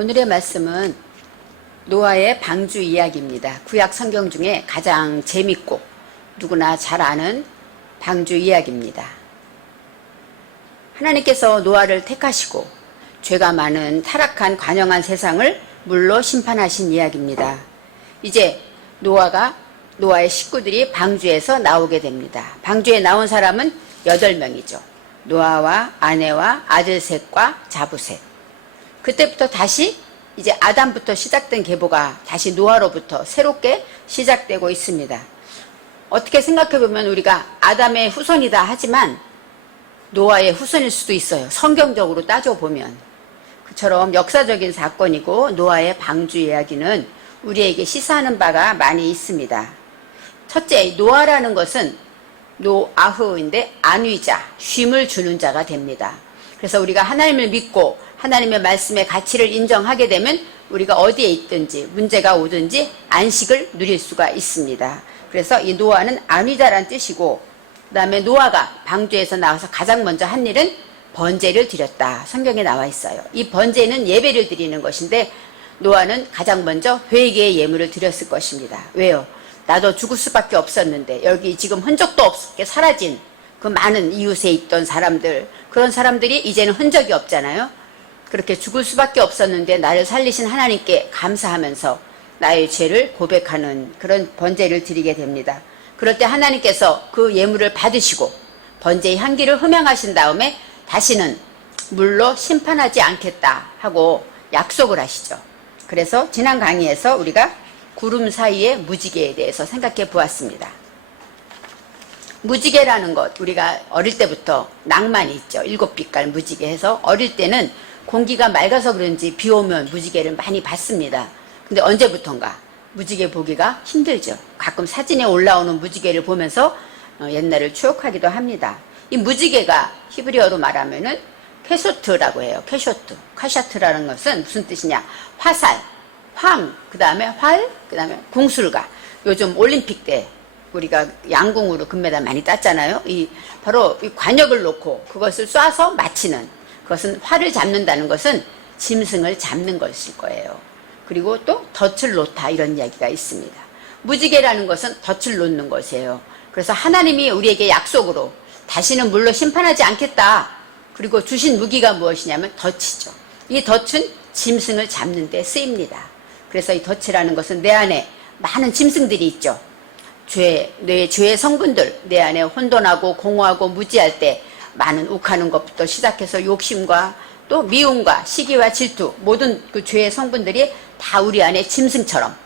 오늘의 말씀은 노아의 방주 이야기입니다. 구약 성경 중에 가장 재밌고 누구나 잘 아는 방주 이야기입니다. 하나님께서 노아를 택하시고 죄가 많은 타락한 관영한 세상을 물로 심판하신 이야기입니다. 이제 노아의 식구들이 방주에서 나오게 됩니다. 방주에 나온 사람은 8명이죠. 노아와 아내와 아들 셋과 자부 셋. 그때부터 다시 이제 아담부터 시작된 계보가 다시 노아로부터 새롭게 시작되고 있습니다. 어떻게 생각해보면 우리가 아담의 후손이다 하지만 노아의 후손일 수도 있어요. 성경적으로 따져보면. 그처럼 역사적인 사건이고 노아의 방주 이야기는 우리에게 시사하는 바가 많이 있습니다. 첫째, 노아라는 것은 노아흐인데 안위자, 쉼을 주는 자가 됩니다. 그래서 우리가 하나님을 믿고 하나님의 말씀의 가치를 인정하게 되면 우리가 어디에 있든지 문제가 오든지 안식을 누릴 수가 있습니다. 그래서 이 노아는 안위자란 뜻이고, 그 다음에 노아가 방주에서 나와서 가장 먼저 한 일은 번제를 드렸다. 성경에 나와 있어요. 이 번제는 예배를 드리는 것인데 노아는 가장 먼저 회개의 예물을 드렸을 것입니다. 왜요? 나도 죽을 수밖에 없었는데 여기 지금 흔적도 없게 사라진 그 많은 이웃에 있던 사람들, 그런 사람들이 이제는 흔적이 없잖아요. 그렇게 죽을 수밖에 없었는데 나를 살리신 하나님께 감사하면서 나의 죄를 고백하는 그런 번제를 드리게 됩니다. 그럴 때 하나님께서 그 예물을 받으시고 번제의 향기를 흠양하신 다음에 다시는 물로 심판하지 않겠다 하고 약속을 하시죠. 그래서 지난 강의에서 우리가 구름 사이의 무지개에 대해서 생각해 보았습니다. 무지개라는 것, 우리가 어릴 때부터 낭만이 있죠. 7빛깔 무지개 해서 어릴 때는 공기가 맑아서 그런지 비 오면 무지개를 많이 봤습니다. 근데 언제부턴가 무지개 보기가 힘들죠. 가끔 사진에 올라오는 무지개를 보면서 옛날을 추억하기도 합니다. 이 무지개가 히브리어로 말하면은 캐쇼트라고 해요. 캐쇼트. 카샤트라는 것은 무슨 뜻이냐? 화살, 황, 그 다음에 활, 그 다음에 궁술가. 요즘 올림픽 때 우리가 양궁으로 금메달 많이 땄잖아요. 바로 이 관역을 놓고 그것을 쏴서 맞히는, 그것은 활을 잡는다는 것은 짐승을 잡는 것일 거예요. 그리고 또 덫을 놓다, 이런 이야기가 있습니다. 무지개라는 것은 덫을 놓는 것이에요. 그래서 하나님이 우리에게 약속으로 다시는 물로 심판하지 않겠다. 그리고 주신 무기가 무엇이냐면 덫이죠. 이 덫은 짐승을 잡는 데 쓰입니다. 그래서 이 덫이라는 것은 내 안에 많은 짐승들이 있죠. 내 죄의 성분들, 내 안에 혼돈하고 공허하고 무지할 때 많은 욱하는 것부터 시작해서 욕심과 또 미움과 시기와 질투, 모든 그 죄의 성분들이 다 우리 안에 짐승처럼,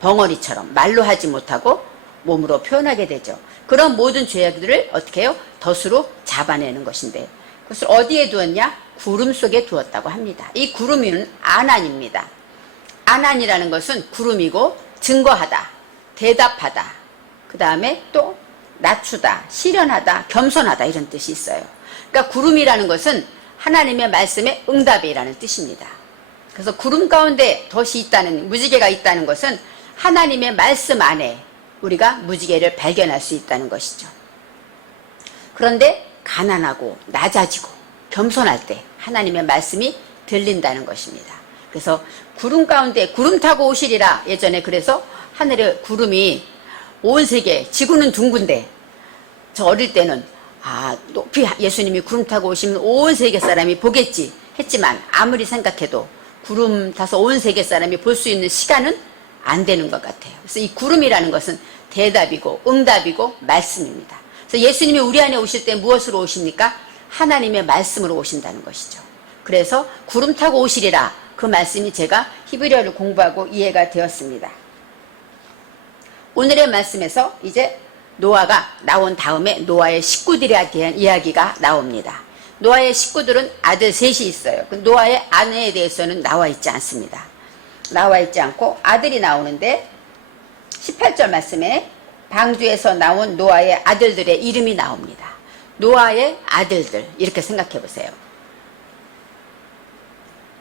벙어리처럼 말로 하지 못하고 몸으로 표현하게 되죠. 그런 모든 죄들을 어떻게 해요? 덫으로 잡아내는 것인데, 그것을 어디에 두었냐? 구름 속에 두었다고 합니다. 이 구름이는 아난입니다. 아난이라는 것은 구름이고 증거하다, 대답하다, 그 다음에 또 낮추다, 실현하다, 겸손하다, 이런 뜻이 있어요. 그러니까 구름이라는 것은 하나님의 말씀에 응답이라는 뜻입니다. 그래서 구름 가운데 덫이 있다는, 무지개가 있다는 것은 하나님의 말씀 안에 우리가 무지개를 발견할 수 있다는 것이죠. 그런데 가난하고 낮아지고 겸손할 때 하나님의 말씀이 들린다는 것입니다. 그래서 구름 가운데 구름 타고 오시리라, 예전에 그래서 하늘에 구름이 온 세계, 지구는 둥근데 저 어릴 때는 높이 예수님이 구름 타고 오시면 온 세계 사람이 보겠지 했지만 아무리 생각해도 구름 타서 온 세계 사람이 볼 수 있는 시간은 안 되는 것 같아요. 그래서 이 구름이라는 것은 대답이고 응답이고 말씀입니다. 그래서 예수님이 우리 안에 오실 때 무엇으로 오십니까? 하나님의 말씀으로 오신다는 것이죠. 그래서 구름 타고 오시리라, 그 말씀이 제가 히브리어를 공부하고 이해가 되었습니다. 오늘의 말씀에서 이제 노아가 나온 다음에 노아의 식구들에 대한 이야기가 나옵니다. 노아의 식구들은 아들 셋이 있어요. 노아의 아내에 대해서는 나와 있지 않습니다. 나와 있지 않고 아들이 나오는데 18절 말씀에 방주에서 나온 노아의 아들들의 이름이 나옵니다. 노아의 아들들, 이렇게 생각해 보세요.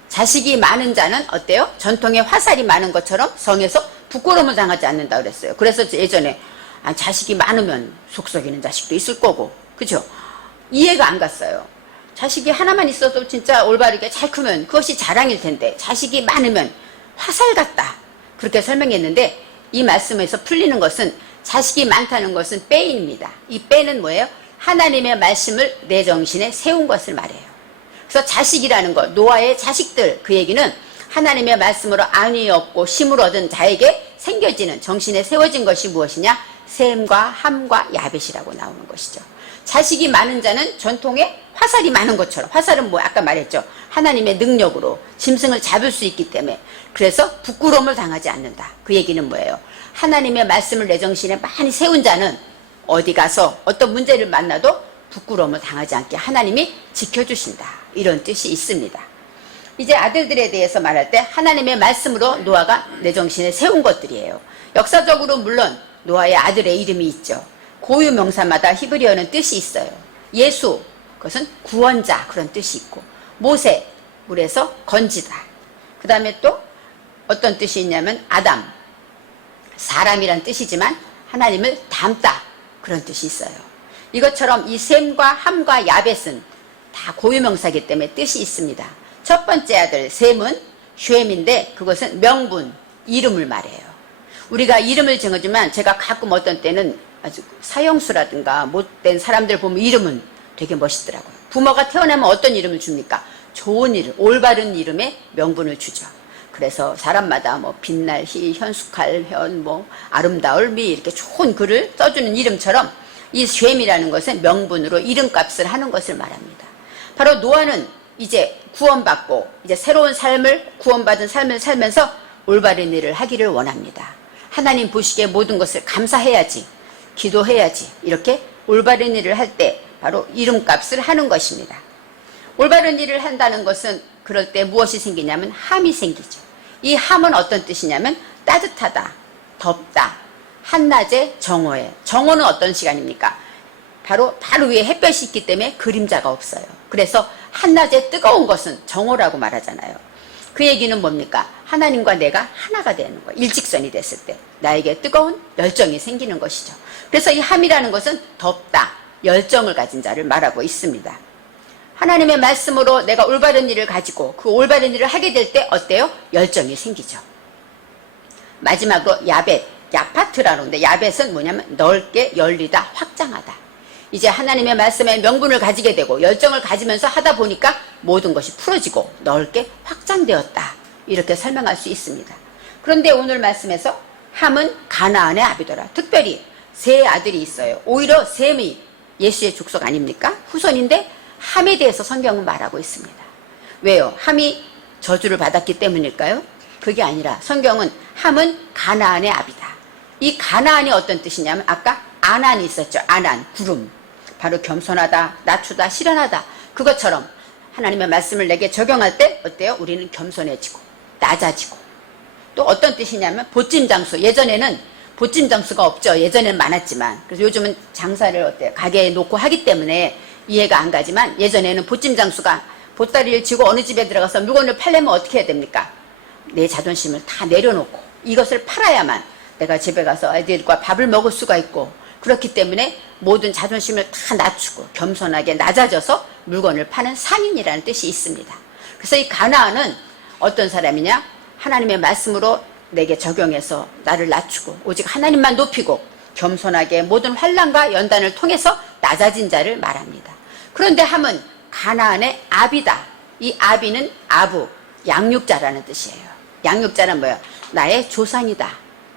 자식이 많은 자는 어때요? 전통에 화살이 많은 것처럼 성에서 부끄러움을 당하지 않는다 그랬어요. 그래서 예전에 자식이 많으면 속 썩이는 자식도 있을 거고, 그죠? 이해가 안 갔어요. 자식이 하나만 있어도 진짜 올바르게 잘 크면 그것이 자랑일 텐데 자식이 많으면 화살 같다. 그렇게 설명했는데 이 말씀에서 풀리는 것은 자식이 많다는 것은 빼인입니다. 이 빼는 뭐예요? 하나님의 말씀을 내 정신에 세운 것을 말해요. 그래서 자식이라는 것, 노아의 자식들, 그 얘기는 하나님의 말씀으로 안위 얻고 힘을 얻은 자에게 생겨지는 정신에 세워진 것이 무엇이냐? 셈과 함과 야벳이라고 나오는 것이죠. 자식이 많은 자는 전통에 화살이 많은 것처럼, 화살은 뭐 아까 말했죠. 하나님의 능력으로 짐승을 잡을 수 있기 때문에, 그래서 부끄러움을 당하지 않는다. 그 얘기는 뭐예요? 하나님의 말씀을 내 정신에 많이 세운 자는 어디 가서 어떤 문제를 만나도 부끄러움을 당하지 않게 하나님이 지켜주신다. 이런 뜻이 있습니다. 이제 아들들에 대해서 말할 때 하나님의 말씀으로 노아가 내 정신에 세운 것들이에요. 역사적으로 물론 노아의 아들의 이름이 있죠. 고유 명사마다 히브리어는 뜻이 있어요. 예수, 그것은 구원자, 그런 뜻이 있고, 모세, 물에서 건지다. 그 다음에 또 어떤 뜻이 있냐면 아담, 사람이란 뜻이지만 하나님을 닮다, 그런 뜻이 있어요. 이것처럼 이 셈과 함과 야벳은 다 고유명사이기 때문에 뜻이 있습니다. 첫 번째 아들 셈은 쉐임인데 그것은 명분, 이름을 말해요. 우리가 이름을 정하지만 제가 가끔 어떤 때는 아주 사형수라든가 못된 사람들 보면 이름은 되게 멋있더라고요. 부모가 태어나면 어떤 이름을 줍니까? 좋은 이름, 올바른 이름에 명분을 주죠. 그래서 사람마다 뭐 빛날 희, 현숙할 현, 뭐 아름다울 미 이렇게 좋은 글을 써주는 이름처럼 이 쉐임이라는 것은 명분으로 이름값을 하는 것을 말합니다. 바로 노아는 이제 구원받고 이제 새로운 삶을, 구원받은 삶을 살면서 올바른 일을 하기를 원합니다. 하나님 보시기에 모든 것을 감사해야지, 기도해야지, 이렇게 올바른 일을 할 때 바로 이름값을 하는 것입니다. 올바른 일을 한다는 것은 그럴 때 무엇이 생기냐면 함이 생기죠. 이 함은 어떤 뜻이냐면 따뜻하다, 덥다, 한낮에 정오에. 정오는 어떤 시간입니까? 바로 위에 햇볕이 있기 때문에 그림자가 없어요. 그래서 한낮에 뜨거운 것은 정오라고 말하잖아요. 그 얘기는 뭡니까? 하나님과 내가 하나가 되는 거예요. 일직선이 됐을 때 나에게 뜨거운 열정이 생기는 것이죠. 그래서 이 함이라는 것은 덥다, 열정을 가진 자를 말하고 있습니다. 하나님의 말씀으로 내가 올바른 일을 가지고 그 올바른 일을 하게 될 때 어때요? 열정이 생기죠. 마지막으로 야벳, 야파트라는 건데 야벳은 뭐냐면 넓게 열리다, 확장하다. 이제 하나님의 말씀에 명분을 가지게 되고 열정을 가지면서 하다 보니까 모든 것이 풀어지고 넓게 확장되었다. 이렇게 설명할 수 있습니다. 그런데 오늘 말씀에서 함은 가나안의 아비더라. 특별히 세 아들이 있어요. 오히려 셈이 예수의 족속 아닙니까? 후손인데 함에 대해서 성경은 말하고 있습니다. 왜요? 함이 저주를 받았기 때문일까요? 그게 아니라 성경은 함은 가나안의 아비다. 이 가나안이 어떤 뜻이냐면 아까 아난이 있었죠. 아난, 구름. 바로 겸손하다, 낮추다, 실현하다. 그것처럼 하나님의 말씀을 내게 적용할 때 어때요? 우리는 겸손해지고 낮아지고. 또 어떤 뜻이냐면 보찜 장수. 예전에는 보찜 장수가 없죠. 예전에는 많았지만. 그래서 요즘은 장사를 어때요? 가게에 놓고 하기 때문에 이해가 안 가지만 예전에는 보찜 장수가 보따리를 쥐고 어느 집에 들어가서 물건을 팔려면 어떻게 해야 됩니까? 내 자존심을 다 내려놓고 이것을 팔아야만 내가 집에 가서 아이들과 밥을 먹을 수가 있고, 그렇기 때문에 모든 자존심을 다 낮추고 겸손하게 낮아져서 물건을 파는 상인이라는 뜻이 있습니다. 그래서 이 가나안은 어떤 사람이냐? 하나님의 말씀으로 내게 적용해서 나를 낮추고 오직 하나님만 높이고 겸손하게 모든 환난과 연단을 통해서 낮아진 자를 말합니다. 그런데 함은 가나안의 아비다. 이 아비는 아부, 양육자라는 뜻이에요. 양육자는 뭐예요? 나의 조상이다,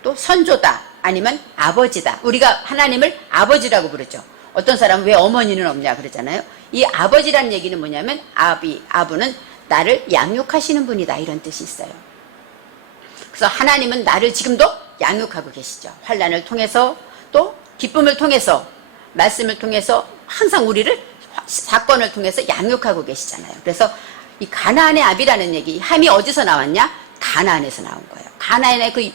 또 선조다, 아니면 아버지다. 우리가 하나님을 아버지라고 부르죠. 어떤 사람은 왜 어머니는 없냐 그러잖아요. 이 아버지라는 얘기는 뭐냐면 아부는 나를 양육하시는 분이다, 이런 뜻이 있어요. 그래서 하나님은 나를 지금도 양육하고 계시죠. 환난을 통해서 또 기쁨을 통해서 말씀을 통해서 항상 우리를 사건을 통해서 양육하고 계시잖아요. 그래서 이 가나안의 아비라는 얘기, 함이 어디서 나왔냐? 가나안에서 나온 거예요. 가나안의 그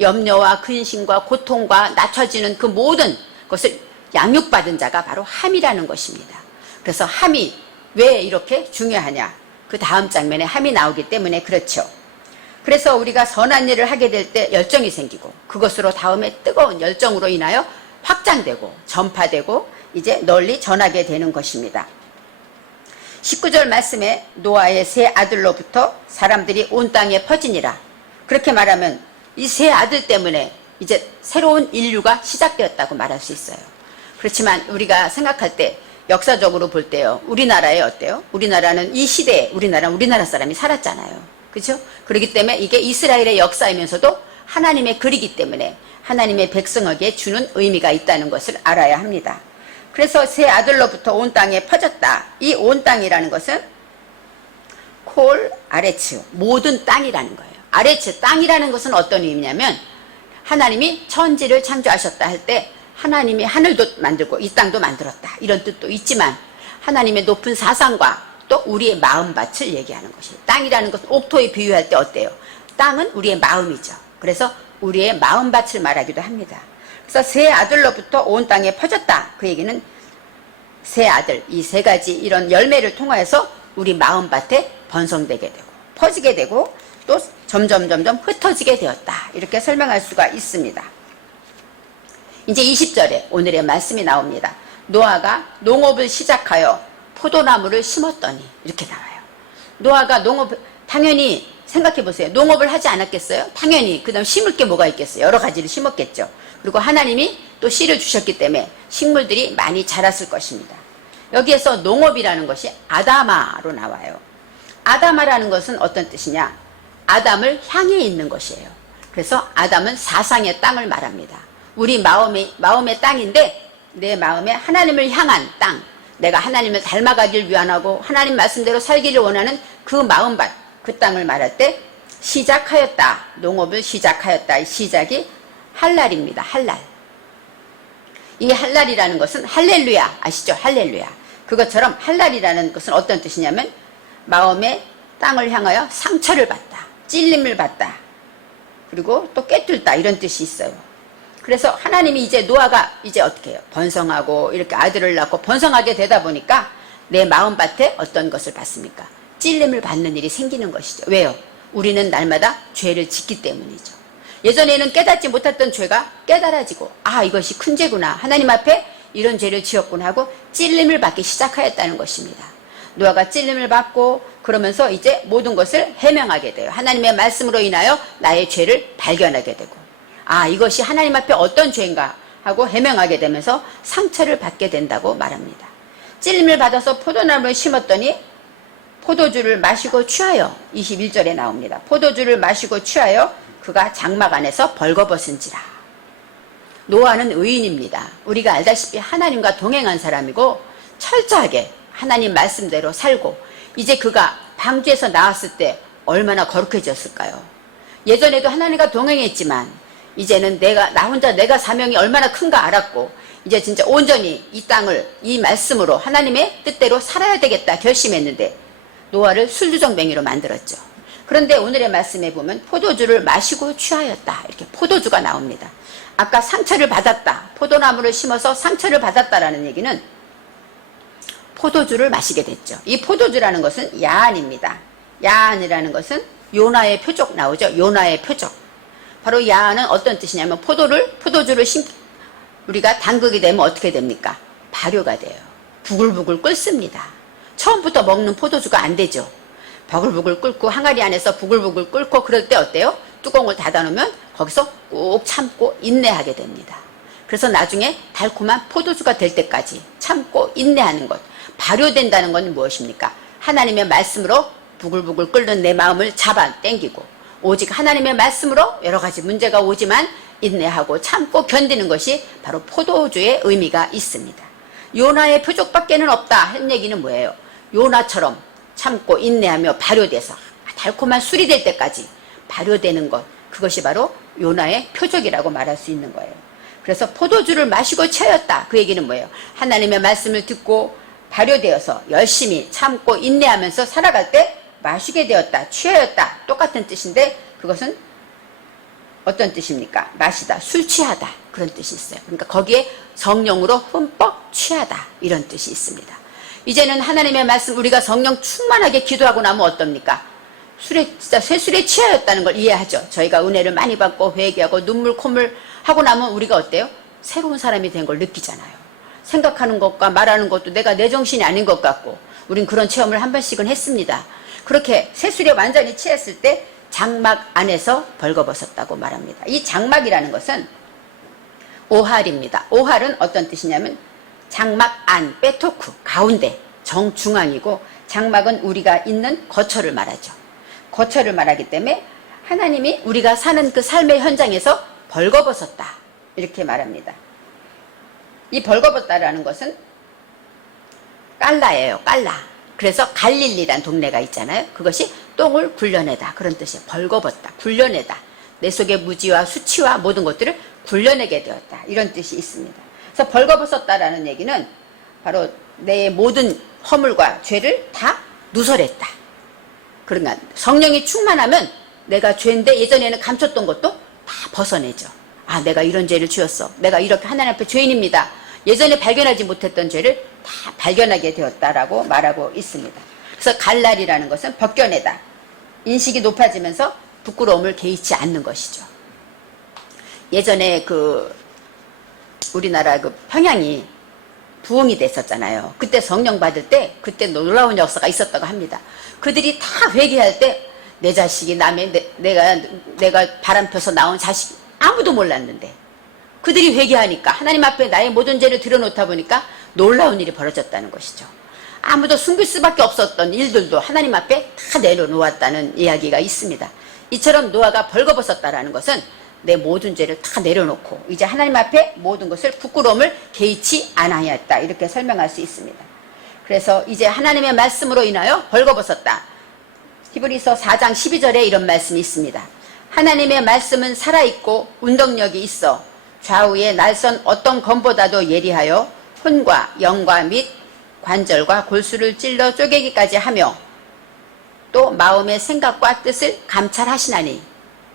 염려와 근심과 고통과 낮춰지는 그 모든 것을 양육받은 자가 바로 함이라는 것입니다. 그래서 함이 왜 이렇게 중요하냐? 그 다음 장면에 함이 나오기 때문에 그렇죠. 그래서 우리가 선한 일을 하게 될 때 열정이 생기고 그것으로 다음에 뜨거운 열정으로 인하여 확장되고 전파되고 이제 널리 전하게 되는 것입니다. 19절 말씀에 노아의 세 아들로부터 사람들이 온 땅에 퍼지니라. 그렇게 말하면 이 세 아들 때문에 이제 새로운 인류가 시작되었다고 말할 수 있어요. 그렇지만 우리가 생각할 때 역사적으로 볼 때요, 우리나라에 어때요? 우리나라는 이 시대에 우리나라 사람이 살았잖아요. 그렇죠? 그렇기 때문에 이게 이스라엘의 역사이면서도 하나님의 글이기 때문에 하나님의 백성에게 주는 의미가 있다는 것을 알아야 합니다. 그래서 세 아들로부터 온 땅에 퍼졌다. 이 온 땅이라는 것은 콜 아레츠, 모든 땅이라는 거예요. 아레츠, 땅이라는 것은 어떤 의미냐면 하나님이 천지를 창조하셨다 할 때 하나님이 하늘도 만들고 이 땅도 만들었다, 이런 뜻도 있지만 하나님의 높은 사상과 또 우리의 마음밭을 얘기하는 것이에요. 땅이라는 것은 옥토에 비유할 때 어때요? 땅은 우리의 마음이죠. 그래서 우리의 마음밭을 말하기도 합니다. 그래서 세 아들로부터 온 땅에 퍼졌다. 그 얘기는 세 아들, 이 세 가지 이런 열매를 통하여서 우리 마음밭에 번성되게 되고 퍼지게 되고 또 점점 흩어지게 되었다. 이렇게 설명할 수가 있습니다. 이제 20절에 오늘의 말씀이 나옵니다. 노아가 농업을 시작하여 포도나무를 심었더니, 이렇게 나와요. 노아가 당연히 생각해 보세요. 농업을 하지 않았겠어요? 당연히. 그 다음 심을 게 뭐가 있겠어요? 여러 가지를 심었겠죠. 그리고 하나님이 또 씨를 주셨기 때문에 식물들이 많이 자랐을 것입니다. 여기에서 농업이라는 것이 아다마로 나와요. 아다마라는 것은 어떤 뜻이냐? 아담을 향해 있는 것이에요. 그래서 아담은 사상의 땅을 말합니다. 우리 마음의 땅인데 내 마음에 하나님을 향한 땅, 내가 하나님을 닮아가길 위안하고 하나님 말씀대로 살기를 원하는 그 마음밭, 그 땅을 말할 때 시작하였다, 농업을 시작하였다. 이 시작이 할랄입니다. 할랄. 이 할랄이라는 것은 할렐루야, 아시죠? 할렐루야. 그것처럼 할랄이라는 것은 어떤 뜻이냐면 마음의 땅을 향하여 상처를 받다, 찔림을 받다, 그리고 또 꿰뚫다, 이런 뜻이 있어요. 그래서 하나님이 이제 노아가 이제 어떻게 해요? 번성하고 이렇게 아들을 낳고 번성하게 되다 보니까 내 마음밭에 어떤 것을 받습니까? 찔림을 받는 일이 생기는 것이죠. 왜요? 우리는 날마다 죄를 짓기 때문이죠. 예전에는 깨닫지 못했던 죄가 깨달아지고, 아, 이것이 큰 죄구나, 하나님 앞에 이런 죄를 지었구나 하고 찔림을 받기 시작하였다는 것입니다. 노아가 찔림을 받고 그러면서 이제 모든 것을 해명하게 돼요. 하나님의 말씀으로 인하여 나의 죄를 발견하게 되고, 아, 이것이 하나님 앞에 어떤 죄인가 하고 해명하게 되면서 상처를 받게 된다고 말합니다. 찔림을 받아서 포도나무를 심었더니 포도주를 마시고 취하여, 21절에 나옵니다. 포도주를 마시고 취하여 그가 장막 안에서 벌거벗은지라. 노아는 의인입니다. 우리가 알다시피 하나님과 동행한 사람이고 철저하게 하나님 말씀대로 살고, 이제 그가 방주에서 나왔을 때 얼마나 거룩해졌을까요? 예전에도 하나님과 동행했지만 이제는 나 혼자 내가 사명이 얼마나 큰가 알았고, 이제 진짜 온전히 이 땅을 이 말씀으로 하나님의 뜻대로 살아야 되겠다 결심했는데 노아를 술주정뱅이로 만들었죠. 그런데 오늘의 말씀에 보면 포도주를 마시고 취하였다, 이렇게 포도주가 나옵니다. 아까 상처를 받았다, 포도나무를 심어서 상처를 받았다라는 얘기는 포도주를 마시게 됐죠. 이 포도주라는 것은 야한입니다. 야한이라는 것은 요나의 표적 나오죠. 요나의 표적. 바로 야한은 어떤 뜻이냐면 포도주를 우리가 담그게 되면 어떻게 됩니까? 발효가 돼요. 부글부글 끓습니다. 처음부터 먹는 포도주가 안 되죠. 버글버글 끓고 항아리 안에서 부글부글 끓고 그럴 때 어때요? 뚜껑을 닫아놓으면 거기서 꾹 참고 인내하게 됩니다. 그래서 나중에 달콤한 포도주가 될 때까지 참고 인내하는 것. 발효된다는 건 무엇입니까? 하나님의 말씀으로 부글부글 끓는 내 마음을 잡아 당기고 오직 하나님의 말씀으로 여러 가지 문제가 오지만 인내하고 참고 견디는 것이 바로 포도주의 의미가 있습니다. 요나의 표적밖에는 없다 한 얘기는 뭐예요? 요나처럼 참고 인내하며 발효돼서 달콤한 술이 될 때까지 발효되는 것, 그것이 바로 요나의 표적이라고 말할 수 있는 거예요. 그래서 포도주를 마시고 취하였다, 그 얘기는 뭐예요? 하나님의 말씀을 듣고 발효되어서 열심히 참고 인내하면서 살아갈 때 마시게 되었다, 취하였다, 똑같은 뜻인데 그것은 어떤 뜻입니까? 마시다, 술 취하다, 그런 뜻이 있어요. 그러니까 거기에 성령으로 흠뻑 취하다, 이런 뜻이 있습니다. 이제는 하나님의 말씀, 우리가 성령 충만하게 기도하고 나면 어떻습니까? 진짜 쇠술에 취하였다는 걸 이해하죠. 저희가 은혜를 많이 받고 회개하고 눈물 콧물 하고 나면 우리가 어때요? 새로운 사람이 된 걸 느끼잖아요. 생각하는 것과 말하는 것도 내가 내 정신이 아닌 것 같고, 우린 그런 체험을 한 번씩은 했습니다. 그렇게 새술에 완전히 취했을 때 장막 안에서 벌거벗었다고 말합니다. 이 장막이라는 것은 오할입니다. 오할은 어떤 뜻이냐면 장막 안, 빼토크, 가운데, 정중앙이고 장막은 우리가 있는 거처를 말하죠. 거처를 말하기 때문에 하나님이 우리가 사는 그 삶의 현장에서 벌거벗었다 이렇게 말합니다. 이 벌거벗다라는 것은 깔라예요. 깔라. 그래서 갈릴리란 동네가 있잖아요. 그것이 똥을 굴려내다 그런 뜻이에요. 벌거벗다, 굴려내다. 내 속의 무지와 수치와 모든 것들을 굴려내게 되었다 이런 뜻이 있습니다. 그래서 벌거벗었다라는 얘기는 바로 내 모든 허물과 죄를 다 누설했다. 그러니까 성령이 충만하면 내가 죄인데 예전에는 감췄던 것도 다 벗어내죠. 아, 내가 이런 죄를 지었어. 내가 이렇게 하나님 앞에 죄인입니다. 예전에 발견하지 못했던 죄를 다 발견하게 되었다라고 말하고 있습니다. 그래서 갈날이라는 것은 벗겨내다. 인식이 높아지면서 부끄러움을 개의치 않는 것이죠. 예전에 우리나라 평양이 부흥이 됐었잖아요. 그때 성령 받을 때 그때 놀라운 역사가 있었다고 합니다. 그들이 다 회개할 때 내 자식이 내가 바람 펴서 나온 자식 아무도 몰랐는데 그들이 회개하니까 하나님 앞에 나의 모든 죄를 들여놓다 보니까 놀라운 일이 벌어졌다는 것이죠. 아무도 숨길 수밖에 없었던 일들도 하나님 앞에 다 내려놓았다는 이야기가 있습니다. 이처럼 노아가 벌거벗었다라는 것은 내 모든 죄를 다 내려놓고 이제 하나님 앞에 모든 것을 부끄러움을 개의치 않아야 했다 이렇게 설명할 수 있습니다. 그래서 이제 하나님의 말씀으로 인하여 벌거벗었다. 히브리서 4장 12절에 이런 말씀이 있습니다. 하나님의 말씀은 살아있고 운동력이 있어 좌우의 날선 어떤 검보다도 예리하여 혼과 영과 및 관절과 골수를 찔러 쪼개기까지 하며 또 마음의 생각과 뜻을 감찰하시나니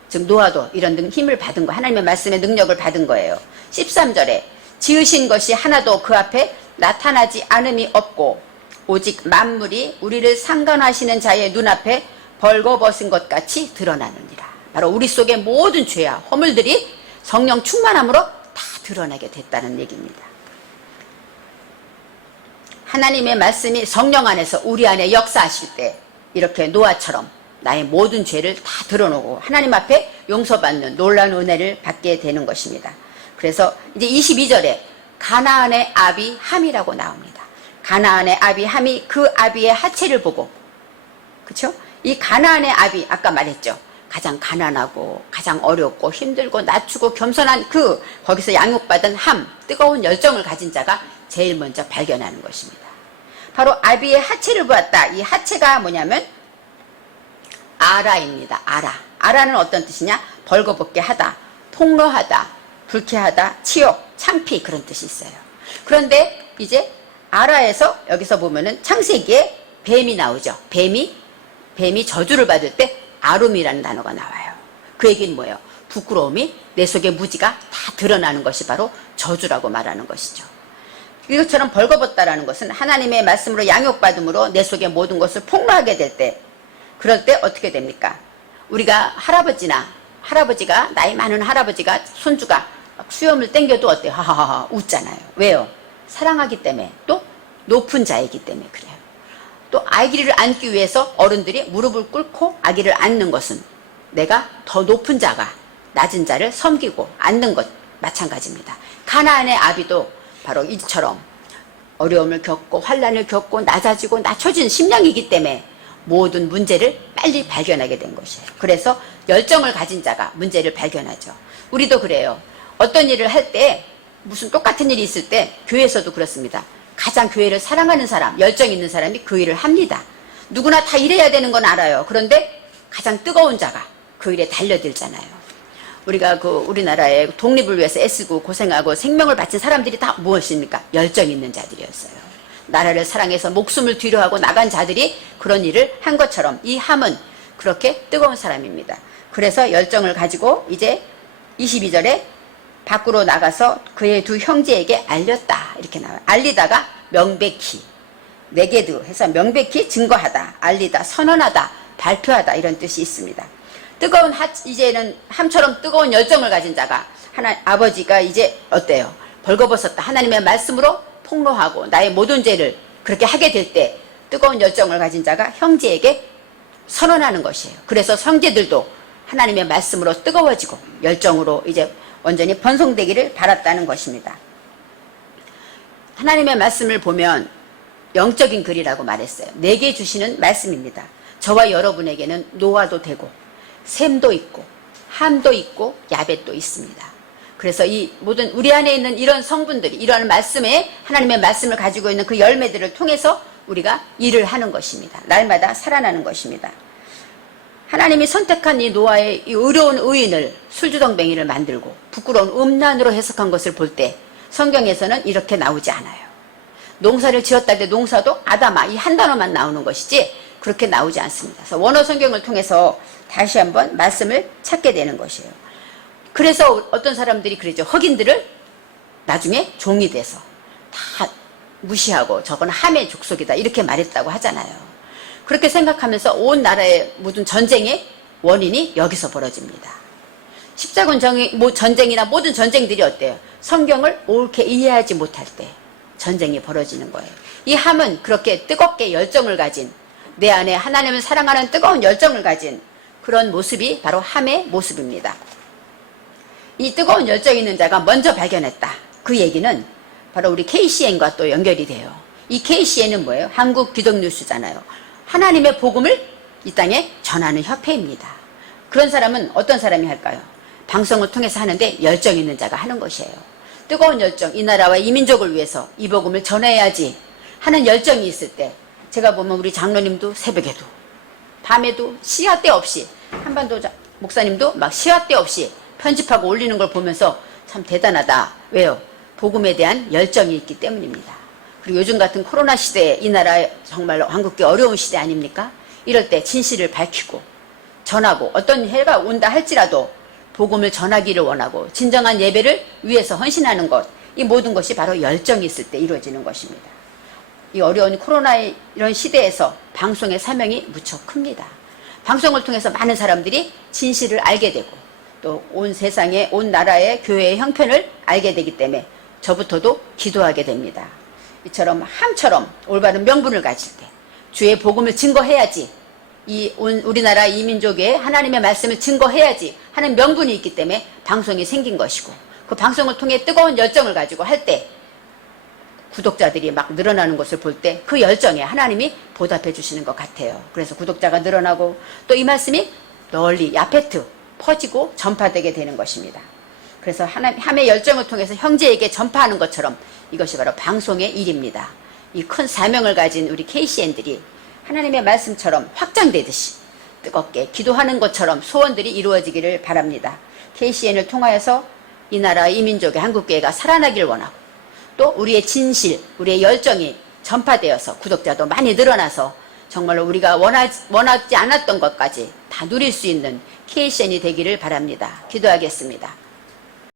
즉 노아도 이런 힘을 받은 거 하나님의 말씀의 능력을 받은 거예요. 13절에 지으신 것이 하나도 그 앞에 나타나지 않음이 없고 오직 만물이 우리를 상관하시는 자의 눈앞에 벌거벗은 것 같이 드러나느니라. 바로 우리 속의 모든 죄와 허물들이 성령 충만함으로 다 드러나게 됐다는 얘기입니다. 하나님의 말씀이 성령 안에서 우리 안에 역사하실 때 이렇게 노아처럼 나의 모든 죄를 다 드러놓고 하나님 앞에 용서받는 놀라운 은혜를 받게 되는 것입니다. 그래서 이제 22절에 가나안의 아비 함이라고 나옵니다. 가나안의 아비 함이 그 아비의 하체를 보고, 그렇죠? 이 가나안의 아비 아까 말했죠. 가장 가난하고 가장 어렵고 힘들고 낮추고 겸손한 거기서 양육받은 함, 뜨거운 열정을 가진 자가 제일 먼저 발견하는 것입니다. 바로 아비의 하체를 보았다. 이 하체가 뭐냐면 아라입니다. 아라는 어떤 뜻이냐? 벌거벗게 하다, 폭로하다, 불쾌하다, 치욕, 창피 그런 뜻이 있어요. 그런데 이제 아라에서 여기서 보면은 창세기에 뱀이 나오죠. 뱀이 저주를 받을 때 아룸이라는 단어가 나와요. 그 얘기는 뭐예요? 부끄러움이 내 속의 무지가 다 드러나는 것이 바로 저주라고 말하는 것이죠. 이것처럼 벌거벗다라는 것은 하나님의 말씀으로 양육받음으로 내 속의 모든 것을 폭로하게 될 때, 그럴 때 어떻게 됩니까? 우리가 할아버지가 나이 많은 할아버지가 손주가 수염을 땡겨도 어때요? 하하하 웃잖아요. 왜요? 사랑하기 때문에, 또 높은 자이기 때문에 그래요. 또 아기를 안기 위해서 어른들이 무릎을 꿇고 아기를 안는 것은 내가 더 높은 자가 낮은 자를 섬기고 안는 것 마찬가지입니다. 가나안의 아비도 바로 이처럼 어려움을 겪고 환난을 겪고 낮아지고 낮춰진 심령이기 때문에 모든 문제를 빨리 발견하게 된 것이에요. 그래서 열정을 가진 자가 문제를 발견하죠. 우리도 그래요. 어떤 일을 할 때 무슨 똑같은 일이 있을 때 교회에서도 그렇습니다. 가장 교회를 사랑하는 사람, 열정 있는 사람이 그 일을 합니다. 누구나 다 일해야 되는 건 알아요. 그런데 가장 뜨거운 자가 그 일에 달려들잖아요. 우리가 우리나라의 독립을 위해서 애쓰고 고생하고 생명을 바친 사람들이 다 무엇입니까? 열정 있는 자들이었어요. 나라를 사랑해서 목숨을 뒤로하고 나간 자들이 그런 일을 한 것처럼 이 함은 그렇게 뜨거운 사람입니다. 그래서 열정을 가지고 이제 22절에 밖으로 나가서 그의 두 형제에게 알렸다 이렇게 나와요. 알리다가 명백히, 네게드 해서 명백히 증거하다, 알리다, 선언하다, 발표하다 이런 뜻이 있습니다. 이제는 함처럼 뜨거운 열정을 가진 자가 아버지가 이제 벌거벗었다. 하나님의 말씀으로 폭로하고 나의 모든 죄를 그렇게 하게 될 때 뜨거운 열정을 가진 자가 형제에게 선언하는 것이에요. 그래서 형제들도 하나님의 말씀으로 뜨거워지고 열정으로 이제 완전히 번성되기를 바랐다는 것입니다. 하나님의 말씀을 보면 영적인 글이라고 말했어요. 내게 주시는 말씀입니다. 저와 여러분에게는 노아도 되고 셈도 있고 함도 있고 야벳도 있습니다. 그래서 이 모든 우리 안에 있는 이런 성분들이 이러한 말씀에 하나님의 말씀을 가지고 있는 그 열매들을 통해서 우리가 일을 하는 것입니다. 날마다 살아나는 것입니다. 하나님이 선택한 이 노아의 이 의로운 의인을 술주정뱅이를 만들고 부끄러운 음란으로 해석한 것을 볼 때 성경에서는 이렇게 나오지 않아요. 농사를 지었다 때 농사도 아담아 이 한 단어만 나오는 것이지 그렇게 나오지 않습니다. 그래서 원어 성경을 통해서 다시 한번 말씀을 찾게 되는 것이에요. 그래서 어떤 사람들이 그러죠. 흑인들을 나중에 종이 돼서 다 무시하고 저건 함의 족속이다 이렇게 말했다고 하잖아요. 그렇게 생각하면서 온 나라의 모든 전쟁의 원인이 여기서 벌어집니다. 십자군 전쟁이나 모든 전쟁들이 어때요? 성경을 옳게 이해하지 못할 때 전쟁이 벌어지는 거예요. 이 함은 그렇게 뜨겁게 열정을 가진 내 안에 하나님을 사랑하는 뜨거운 열정을 가진 그런 모습이 바로 함의 모습입니다. 이 뜨거운 열정 있는 자가 먼저 발견했다. 그 얘기는 바로 우리 KCN과 또 연결이 돼요. 이 KCN은 뭐예요? 한국 기독뉴스잖아요. 하나님의 복음을 이 땅에 전하는 협회입니다. 그런 사람은 어떤 사람이 할까요? 방송을 통해서 하는데 열정 있는 자가 하는 것이에요. 뜨거운 열정, 이 나라와 이 민족을 위해서 이 복음을 전해야지 하는 열정이 있을 때 제가 보면 우리 장로님도 새벽에도 밤에도 시야 때 없이 한반도 목사님도 막 시야 때 없이 편집하고 올리는 걸 보면서 참 대단하다. 왜요? 복음에 대한 열정이 있기 때문입니다. 그리고 요즘 같은 코로나 시대에 이 나라 정말로 한국계 어려운 시대 아닙니까? 이럴 때 진실을 밝히고 전하고 어떤 해가 온다 할지라도 복음을 전하기를 원하고 진정한 예배를 위해서 헌신하는 것, 이 모든 것이 바로 열정이 있을 때 이루어지는 것입니다. 이 어려운 코로나의 이런 시대에서 방송의 사명이 무척 큽니다. 방송을 통해서 많은 사람들이 진실을 알게 되고 또 온 세상의 온 나라의 교회의 형편을 알게 되기 때문에 저부터도 기도하게 됩니다. 이처럼 함처럼 올바른 명분을 가질 때 주의 복음을 증거해야지 우리나라 이 민족의 하나님의 말씀을 증거해야지 하는 명분이 있기 때문에 방송이 생긴 것이고 그 방송을 통해 뜨거운 열정을 가지고 할 때 구독자들이 막 늘어나는 것을 볼 때 그 열정에 하나님이 보답해 주시는 것 같아요. 그래서 구독자가 늘어나고 또 이 말씀이 널리 야페트 퍼지고 전파되게 되는 것입니다. 그래서 함의 열정을 통해서 형제에게 전파하는 것처럼 이것이 바로 방송의 일입니다. 이 큰 사명을 가진 우리 KCN들이 하나님의 말씀처럼 확장되듯이 뜨겁게 기도하는 것처럼 소원들이 이루어지기를 바랍니다. KCN을 통하여서 이 나라 이 민족의 한국교회가 살아나길 원하고 또 우리의 진실, 우리의 열정이 전파되어서 구독자도 많이 늘어나서 정말로 우리가 원하지 않았던 것까지 다 누릴 수 있는 KCN이 되기를 바랍니다. 기도하겠습니다.